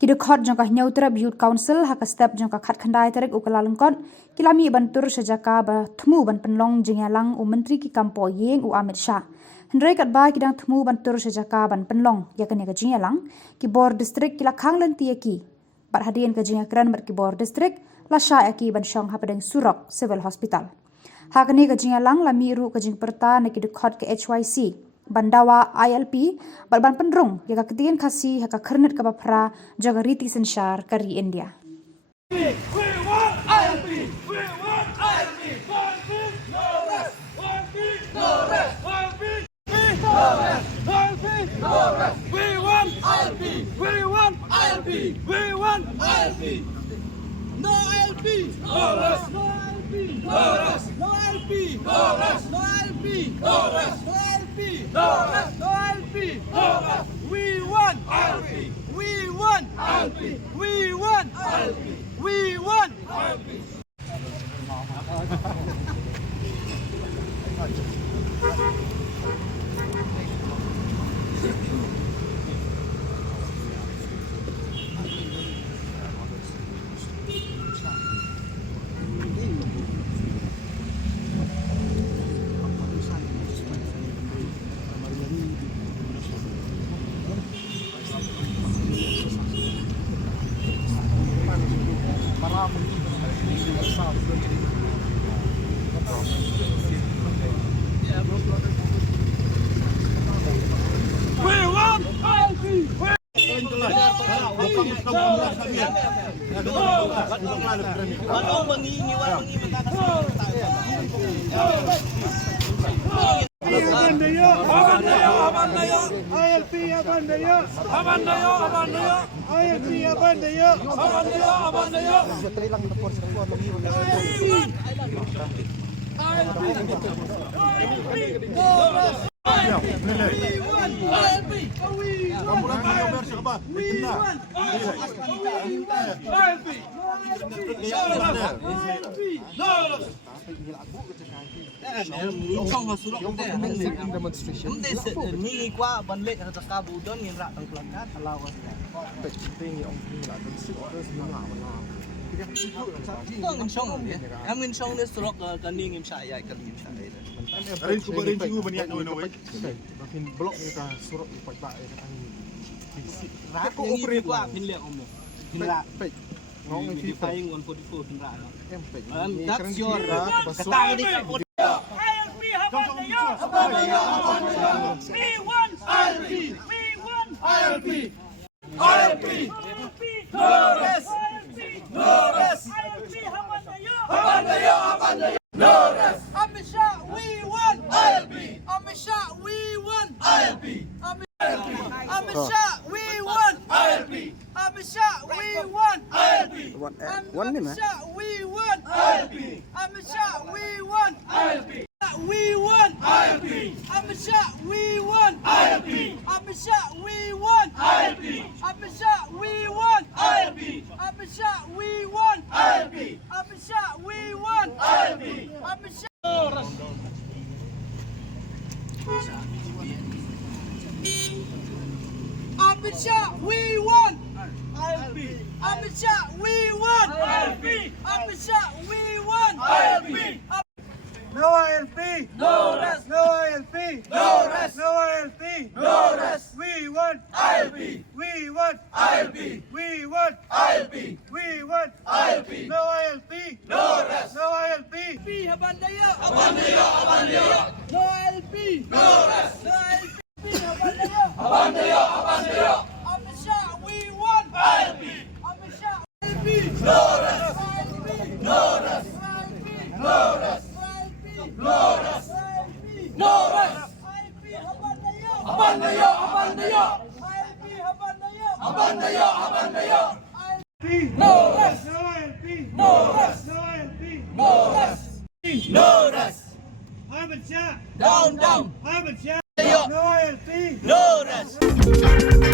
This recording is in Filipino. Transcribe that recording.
Kidu khot jangka nyautra Youth Council haka step jangka khat khandai tarik ukalalengkon kilami bantur sejaka ba thmu ban penlong jingyalang u menteri ki kampo yeng u Amit Shah. Hendrai kat ba kidang thmu bantur sejaka ban penlong yakan ya jingyalang ki bor distrik kila khanglen tiaki. Bat hadian ka jingakran mat ki bor distrik la sha aki ban shong hapadeng Surok Civil Hospital. Hakani ka jingyalang la miru ka jing perta na kidu khot ke HYC. Bandawa ILP balban penrung ya ketian kasih haka kernet ka bapra jaga riti sensyar kari India. We want ILP! We want ILP! One big, no rest! One big, no rest! One big, no rest! One big, no rest! We want ILP! We want ILP! We want ILP! No ILP! No rest! No ILP! No rest! No ILP! No rest! No ILP! No rest! No ILP! No rest! No ILP! No rest! We want ILP! We want ILP! We want ILP! We want ILP! Ni qua ban lệ là ka budon yang rak tang plakat alaw ngin song dia am ngin song dia surok kan ni ngim sa ya kan ngim sa dia Rin ko ba rin sigo ba niya no way bakin blok ni ka surok ipat ba ay kan rak ko operate qua pin le om pin rak ngong ni flying 144 pin rak that's your katang di ILP Habandayo! We want ILP! We want ILP! ILP! No rest! No rest! ILP Habandayo! Habandayo! Habandayo! No rest! Amit Shah, we want ILP! Amit Shah, we want ILP! Amit Shah, we want ILP! Amit Shah, we want ILP! Amit Shah, we want ILP! Amit Shah, we want ILP! We want ILP! Amit Shah, we want ILP! Amit Shah, we want ILP! Amit Shah, we want ILP! Amit Shah, we want ILP! Amit Shah, we want ILP! Amit Shah. Amit Shah, we want ILP! Amit Shah, we want ILP! Amit Shah, we want ILP! No ILP! No rest! No ILP! No rest! No ILP! No rest! We want ILP! We want ILP! We want ILP! We want ILP! No ILP! No rest! No ILP! Habandayo! Habandayo! Habandayo! no LP No rest! no LP Habandayo Habandayo! Habandayo! Amit Shah, we want ILP! Amit Shah, LP No rest! No rest! No rest! No rest! No rest! Habandayo! Habandayo! Habandayo! Habandayo! No rest! No ILP! No rest! No ILP! No rest! No rest! Amit Shah! Down, down! Amit Shah! Habandayo! No ILP! No rest!